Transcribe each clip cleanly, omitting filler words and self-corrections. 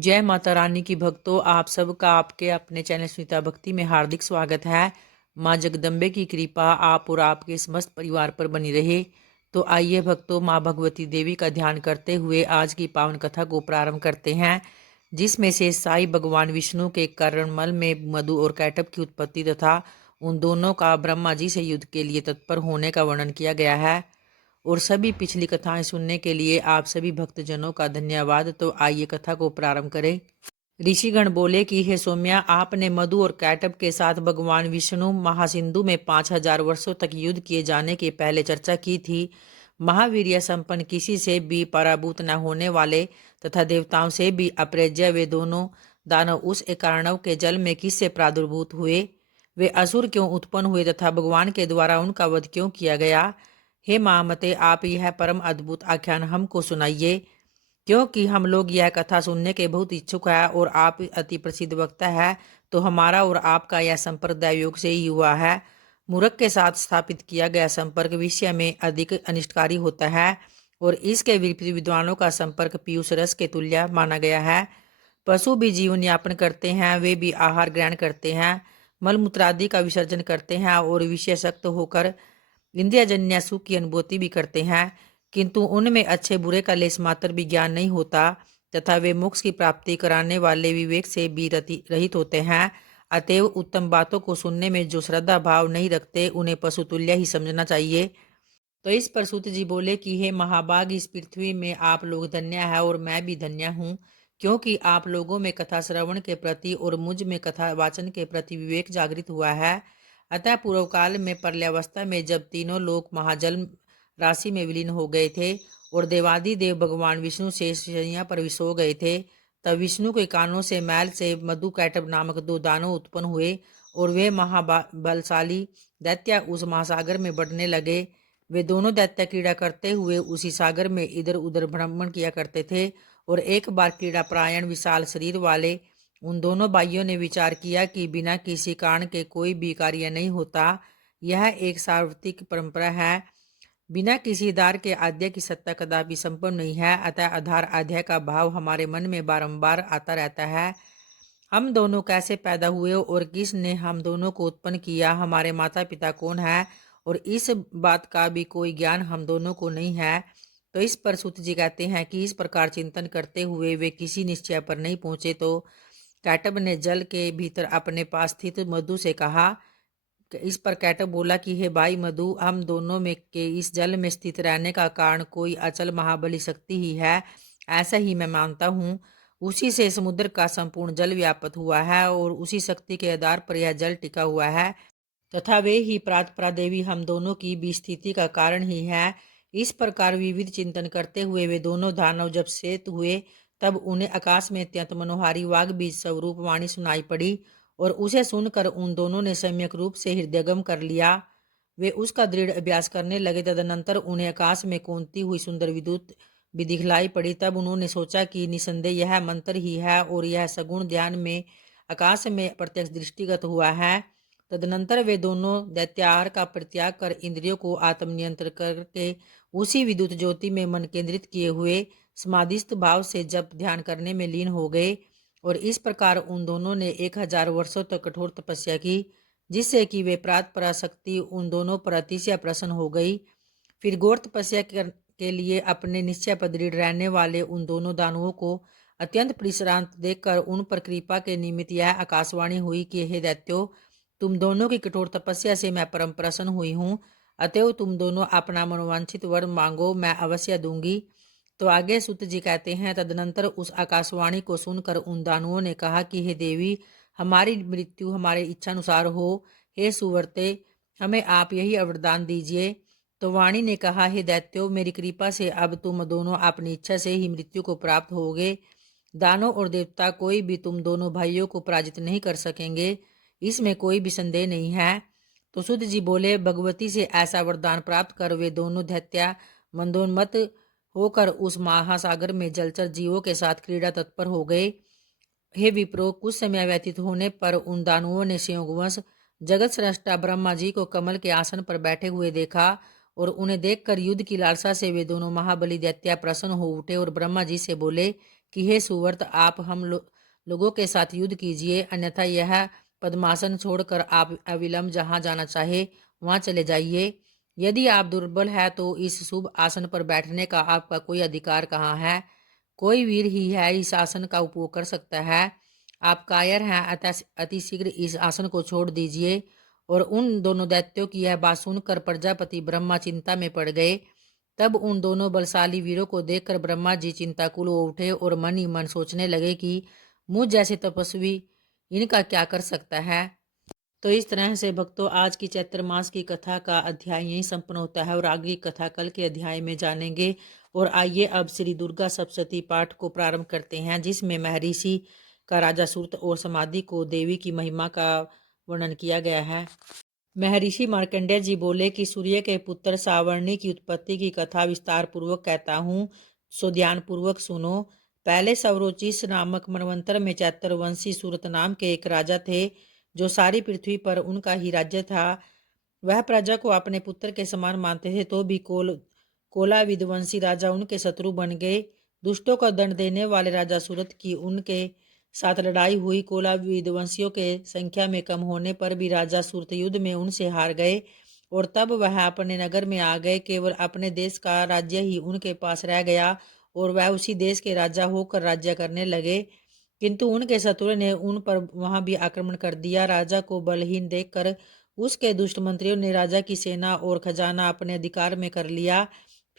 जय माता रानी की भक्तों, आप सबका आपके अपने चैनल सुनीता भक्ति में हार्दिक स्वागत है। माँ जगदम्बे की कृपा आप और आपके समस्त परिवार पर बनी रहे। तो आइए भक्तों, माँ भगवती देवी का ध्यान करते हुए आज की पावन कथा को प्रारंभ करते हैं, जिसमें से साई भगवान विष्णु के कर्णमल में मधु और कैटभ की उत्पत्ति तथा उन दोनों का ब्रह्मा जी से युद्ध के लिए तत्पर होने का वर्णन किया गया है। और सभी पिछली कथाएं सुनने के लिए आप सभी भक्तजनों का धन्यवाद। तो आइए कथा को प्रारंभ करें। ऋषिगण बोले कि हे सौम्या, आपने मधु और कैटभ के साथ भगवान विष्णु महासिंधु में 5,000 वर्षों तक युद्ध किए जाने के पहले चर्चा की थी। महावीर्य संपन्न, किसी से भी पराभूत न होने वाले तथा देवताओं से भी अप्रेज्य वे दोनों दानव उस एकार्णव के जल में किससे प्रादुर्भूत हुए? वे असुर क्यों उत्पन्न हुए तथा भगवान के द्वारा उनका वध क्यों किया गया? हे महामते, आप यह परम अद्भुत आख्यान हमको सुनाइए, क्योंकि हम लोग यह कथा सुनने के बहुत इच्छुक है और आप अति प्रसिद्ध वक्ता है। तो हमारा और आपका यह संपर्क दैवयोग से ही हुआ है। मूर्ख के साथ स्थापित किया गया संपर्क विषय में अधिक अनिष्टकारी होता है और इसके विपरीत विद्वानों का संपर्क पीयूष रस के तुल्य माना गया है। पशु भी जीवन यापन करते हैं, वे भी आहार ग्रहण करते हैं, मलमूत्र आदि का विसर्जन करते हैं और विषयासक्त होकर इंद्रियजन्य सुख की अनुभूति भी करते हैं, किंतु उनमें अच्छे बुरे का लेस मात्र भी ज्ञान नहीं होता तथा वे मोक्ष की प्राप्ति कराने वाले विवेक से भी रहित होते हैं। अतएव उत्तम बातों को सुनने में जो श्रद्धा भाव नहीं रखते, उन्हें पशुतुल्य ही समझना चाहिए। तो इस पर सूत जी बोले कि हे महाभाग, इस पृथ्वी में आप लोग धन्य है और मैं भी धन्य हूँ, क्योंकि आप लोगों में कथा श्रवण के प्रति और मुझ में कथा वाचन के प्रति विवेक जागृत हुआ है। अतः पूर्व काल में प्रलयावस्था में जब तीनों लोग महाजल राशि में विलीन हो गए थे और देवादिदेव भगवान विष्णु से शैया पर सो गए थे, तब विष्णु के कानों से मैल से मधु कैटभ नामक दो दानव उत्पन्न हुए और वे महाबलशाली दैत्य उस महासागर में बढ़ने लगे। वे दोनों दैत्य क्रीड़ा करते हुए उसी सागर में इधर उधर भ्रमण किया करते थे और एक बार क्रीड़ा प्रायण विशाल शरीर वाले उन दोनों भाइयों ने विचार किया कि बिना किसी कारण के कोई भी कार्य नहीं होता। यह एक सार्वत्रिक परंपरा है। बिना किसी आधार के आद्य की सत्ता कदापि संभव नहीं है। अतः आधार आध्याय का भाव हमारे मन में बारंबार आता रहता है। हम दोनों कैसे पैदा हुए और किसने हम दोनों को उत्पन्न किया, हमारे माता पिता कौन है, और इस बात का भी कोई ज्ञान हम दोनों को नहीं है। तो इस पर सूत जी कहते हैं कि इस प्रकार चिंतन करते हुए वे किसी निश्चय पर नहीं पहुंचे। तो कैटब ने जल के भीतर अपने पास स्थित मधु से कहा। इस पर कैटब बोला कि हे भाई मधु, हम दोनों में के इस जल में स्थित रहने का कारण कोई अचल महाबली शक्ति ही है, ऐसा ही मैं मानता हूँ। उसी से समुद्र का संपूर्ण जल व्याप्त हुआ है और उसी शक्ति के आधार पर यह जल टिका हुआ है तथा वे ही प्रादेवी हम दोनों की भी स्थिति का कारण ही है। इस प्रकार विविध चिंतन करते हुए वे दोनों दानव जब श्वेत हुए, तब उन्हें आकाश में अत्यंत मनोहारी वाग बीज स्वरूप वाणी सुनाई पड़ी और उसे सुनकर उन दोनों ने सम्यक रूप से हृदयगम कर लिया। वे उसका दृढ़ अभ्यास करने लगे। तदनंतर उन्हें आकाश में कौंती हुई सुंदर विद्युत भी दिखलाई पड़ी। तब उन्होंने सोचा कि निसंदेह यह मंत्र ही है और यह सगुण ध्यान में आकाश में प्रत्यक्ष दृष्टिगत हुआ है। तदनंतर वे दोनों दैत्याहार का परित्याग कर इंद्रियों को आत्मनियंत्रण करके उसी विद्युत ज्योति में मन केंद्रित किए हुए समाधिस्थ भाव से जप ध्यान करने में लीन हो गए और इस प्रकार उन दोनों ने 1,000 वर्षों तक कठोर तपस्या की, जिससे कि वे प्रात पराशक्ति उन दोनों पर अतिशय प्रसन्न हो गई। फिर घोर तपस्या के लिए अपने निश्चय पर दृढ़ रहने वाले उन दोनों दानवों को अत्यंत परिश्रांत देखकर उन पर कृपा के निमित्त यह आकाशवाणी हुई कि हे दैत्यो, तुम दोनों की कठोर तपस्या से मैं परम प्रसन्न हुई हूँ। अतएव तुम दोनों अपना मनोवांछित वर मांगो, मैं अवश्य दूंगी। तो आगे सुत जी कहते हैं, तदनंतर उस आकाशवाणी को सुनकर उन दानवों ने कहा कि हे देवी, हमारी मृत्यु हमारे इच्छानुसार हो। हे सुवर्ते, हमें आप यही वरदान दीजिए। तो वाणी ने कहा, हे दैत्यो, मेरी कृपा से अब तुम दोनों अपनी इच्छा से ही मृत्यु को प्राप्त होगे। दानव और देवता कोई भी तुम दोनों भाइयों को पराजित नहीं कर सकेंगे, इसमें कोई भी संदेह नहीं है। तो सुध जी बोले, भगवती से ऐसा वरदान प्राप्त कर वे दोनों दैत्या मंदोन्मत्त होकर उस महासागर में जलचर जीवों के साथ क्रीड़ा तत्पर हो गए। हे विप्रो, कुछ समय व्यतीत होने पर उन दानवों ने संयोगवश जगत सृष्टा ब्रह्मा जी को कमल के आसन पर बैठे हुए देखा और उन्हें देखकर युद्ध की लालसा से वे दोनों महाबली दैत्य प्रसन्न हो उठे और ब्रह्मा जी से बोले कि हे सुव्रत, आप हम लोगों के साथ युद्ध कीजिए, अन्यथा यह पद्मासन छोड़कर आप अविलंब जहाँ जाना चाहे वहाँ चले जाइए। यदि आप दुर्बल है तो इस शुभ आसन पर बैठने का आपका कोई अधिकार कहाँ है? कोई वीर ही है इस आसन का उपयोग कर सकता है। आप कायर हैं, अति शीघ्र इस आसन को छोड़ दीजिए। और उन दोनों दैत्यों की यह बात सुनकर प्रजापति ब्रह्मा चिंता में पड़ गए। तब उन दोनों बलशाली वीरों को देखकर ब्रह्मा जी चिंताकुल हो उठे और मन ही मन सोचने लगे कि मुझ जैसे तपस्वी इनका क्या कर सकता है। तो इस तरह से भक्तों, आज की चैत्र मास की कथा का अध्याय यहीं संपन्न होता है और आगे की कथा कल के अध्याय में जानेंगे। और आइए अब श्री दुर्गा सप्तशती पाठ को प्रारंभ करते हैं, जिसमें महर्षि का राजा सूर्त और समाधि को देवी की महिमा का वर्णन किया गया है। महर्षि मार्कंडेय जी बोले कि सूर्य के पुत्र सावर्णी की उत्पत्ति की कथा विस्तार पूर्वक कहता हूँ, सो ध्यान पूर्वक सुनो। पहले सवरोचिस नामक मनवंतर में चैत्रवंशी सूरत नाम के एक राजा थे, जो सारी पृथ्वी पर उनका ही राज्य था। वह प्रजा को अपने पुत्र के समान मानते थे, तो भी कोला विध्वंसी राजा उनके शत्रु बन गए। दुष्टों का दंड देने वाले राजा सूरत की उनके साथ लड़ाई हुई। कोला विध्वंसियों के संख्या में कम होने पर भी राजा सूरत युद्ध में उनसे हार गए और तब वह अपने नगर में आ गए। केवल अपने देश का राज्य ही उनके पास रह गया और वह उसी देश के राजा होकर राज्य करने लगे। किंतु उनके शत्रु ने उन पर वहां भी आक्रमण कर दिया। राजा को बलहीन देखकर उसके दुष्ट मंत्रियों ने राजा की सेना और खजाना अपने अधिकार में कर लिया।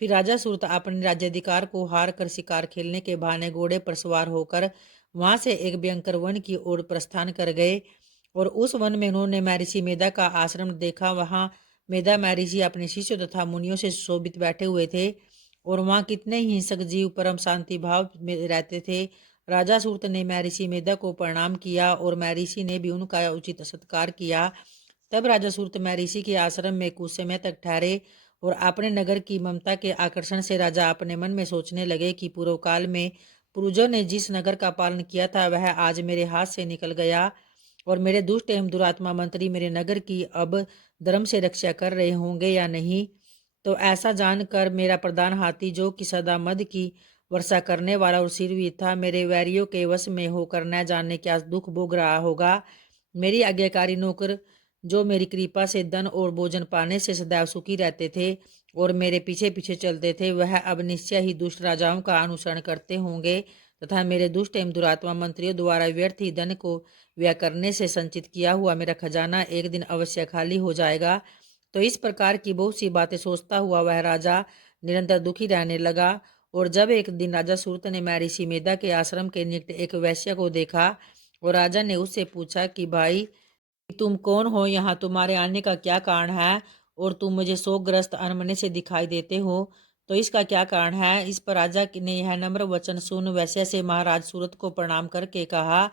फिर राजा सूरत अपने राज्याधिकार को हार कर शिकार खेलने के बहाने घोड़े पर सवार होकर वहां से एक भयंकर वन की ओर प्रस्थान कर गए। और उस वन में उन्होंने महर्षि मेधा का आश्रम देखा। वहां मेधा महर्षि अपने शिष्यों तथा मुनियों से शोभित बैठे हुए थे और वहां कितने ही हिंसक जीव परम शांति भाव में रहते थे। राजा सूरत ने महर्षि मेधा को प्रणाम किया और महर्षि ने भी उनका उचित सत्कार किया। तब राजा सूरत महर्षि के आश्रम में कुछ समय तक ठहरे और अपने नगर की ममता के आकर्षण से राजा अपने मन में सोचने लगे कि पूर्व काल में पूर्वजों ने जिस नगर का पालन किया था वह आज मेरे हाथ से निकल गया और मेरे दुष्ट एवं दुरात्मा मंत्री मेरे नगर की अब धर्म से रक्षा कर रहे होंगे या नहीं। तो ऐसा जानकर मेरा प्रधान हाथी, जो कि सदा मद की वर्षा करने वाला और सिरवीर था, मेरे वैरियों के वश में होकर न जाने क्या दुख भोग रहा होगा। मेरी आज्ञाकारी नौकर, जो मेरी कृपा से धन और भोजन पाने से सदैव सुखी रहते थे और मेरे पीछे पीछे चलते थे, वह अब निश्चय ही दुष्ट राजाओं का अनुसरण करते होंगे तथा मेरे दुष्ट एवं दुरात्मा मंत्रियों द्वारा व्यर्थ ही धन को व्यय करने से संचित किया हुआ मेरा खजाना एक दिन अवश्य खाली हो जाएगा। तो इस प्रकार की बहुत सी बातें सोचता हुआ वह राजा निरंतर दुखी रहने लगा। और जब एक दिन राजा सूरत ने महर्षि मेधा के आश्रम के निकट एक वैश्य को देखा और राजा ने उससे पूछा कि भाई, तुम कौन हो, यहाँ तुम्हारे आने का क्या कारण है और तुम मुझे शोकग्रस्त अनमने से दिखाई देते हो, तो इसका क्या कारण है। इस पर राजा ने यह नम्र वचन सुन वैश्य से महाराज सूरत को प्रणाम करके कहा।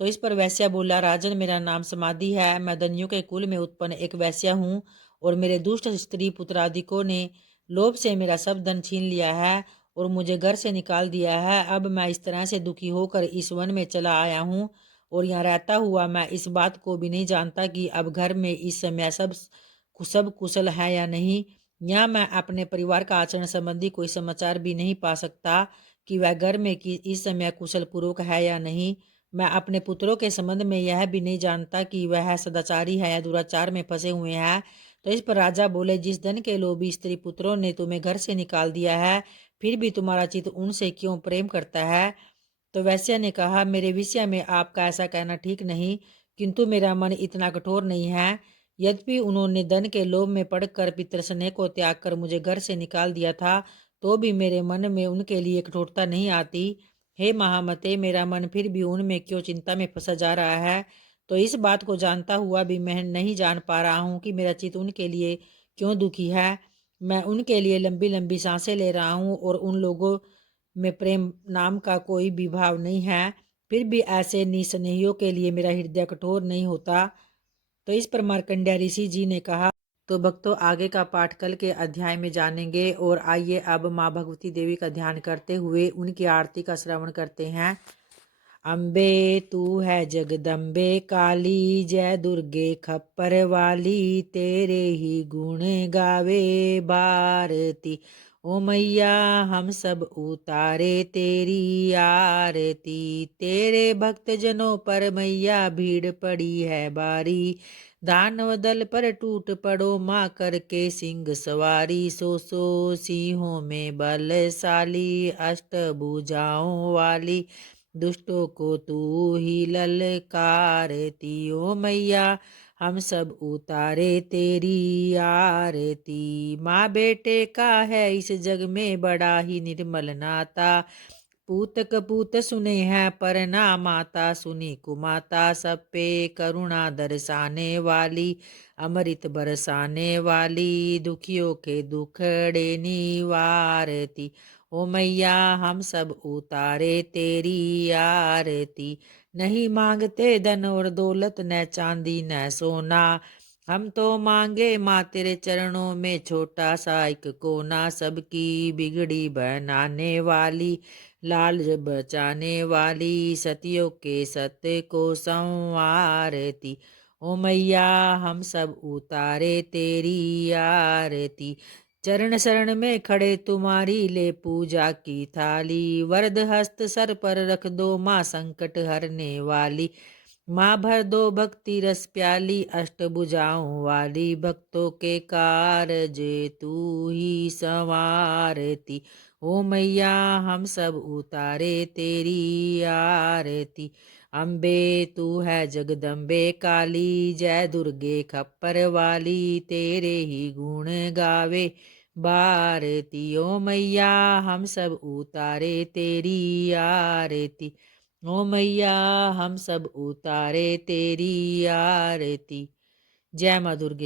तो इस पर वैश्य बोला, राजन, मेरा नाम समाधि है। मैं दन्यु के कुल में उत्पन्न एक वैश्य हूँ और मेरे दुष्ट स्त्री पुत्रादिकों ने लोभ से मेरा सब धन छीन लिया है और मुझे घर से निकाल दिया है। अब मैं इस तरह से दुखी होकर इस वन में चला आया हूँ और यहाँ रहता हुआ मैं इस बात को भी नहीं जानता कि अब घर में इस समय सब कुशल है या नहीं। यहाँ मैं अपने परिवार का आचरण संबंधी कोई समाचार भी नहीं पा सकता कि वह घर में कि इस समय कुशल पूर्वक है या नहीं। मैं अपने पुत्रों के संबंध में यह भी नहीं जानता कि वह सदाचारी है या दुराचार में फंसे हुए हैं। तो इस पर राजा बोले, जिस धन के लोभी स्त्री पुत्रों ने तुम्हें घर से निकाल दिया है, फिर भी तुम्हारा चित्त उनसे क्यों प्रेम करता है। तो वैश्य ने कहा, मेरे विषय में आपका ऐसा कहना ठीक नहीं, किंतु मेरा मन इतना कठोर नहीं है। यद्यपि उन्होंने धन के लोभ में पड़कर पितृस्नेह को त्याग कर मुझे घर से निकाल दिया था, तो भी मेरे मन में उनके लिए कठोरता नहीं आती। हे महामते, मेरा मन फिर भी उनमें क्यों चिंता में फंसा जा रहा है। तो इस बात को जानता हुआ भी मैं नहीं जान पा रहा हूँ कि मेरा चित्त उनके लिए क्यों दुखी है। मैं उनके लिए लंबी लंबी सांसें ले रहा हूँ और उन लोगों में प्रेम नाम का कोई भी भाव नहीं है, फिर भी ऐसे निस्नेहियों के लिए मेरा हृदय कठोर नहीं होता। तो इस पर मार्कंडेय ऋषि जी ने कहा। तो भक्तों, आगे का पाठ कल के अध्याय में जानेंगे और आइए अब माँ भगवती देवी का ध्यान करते हुए उनकी आरती का श्रवण करते हैं। अम्बे तू है जगदम्बे काली, जय दुर्गे खप्पर वाली, तेरे ही गुण गावे भारती। ओ मैया हम सब उतारे तेरी आरती। तेरे भक्त जनों पर मैया भीड़ पड़ी है भारी। दानव दल पर टूट पड़ो माँ करके सिंह सवारी। सो सिंहों में बलशाली अष्टभुजाओं वाली। दुष्टों को तू ही ललकारती। ओ मैया हम सब उतारे तेरी आरती। माँ बेटे का है इस जग में बड़ा ही निर्मल नाता। पूत कपूत सुने हैं पर ना माता सुनी कुमाता। सब पे करुणा दर्शाने वाली अमृत बरसाने वाली। दुखियों के दुखड़े निवारती। ओ मैया हम सब उतारे तेरी आरती। नहीं मांगते धन और दौलत न चांदी न सोना। हम तो मांगे माँ तेरे चरणों में छोटा सा एक कोना। सबकी बिगड़ी बनाने वाली लाल बचाने वाली। सतियों के सत्य को संवारती। ओ मैया हम सब उतारे तेरी आरती। चरण शरण में खड़े तुम्हारी ले पूजा की थाली। वरद हस्त सर पर रख दो माँ संकट हरने वाली। माँ भर दो भक्ति रस प्याली अष्टभुजाओं वाली। भक्तों के कारज तू ही संवारती। ओ मैया हम सब उतारे तेरी आरती। अम्बे तू है जगदम्बे काली। जय दुर्गे खप्पर वाली। तेरे ही गुण गावे भारती। ओ मैया हम सब उतारे तेरी आरती। ओ मैया हम सब उतारे तेरी आरती। जय माँ दुर्गे।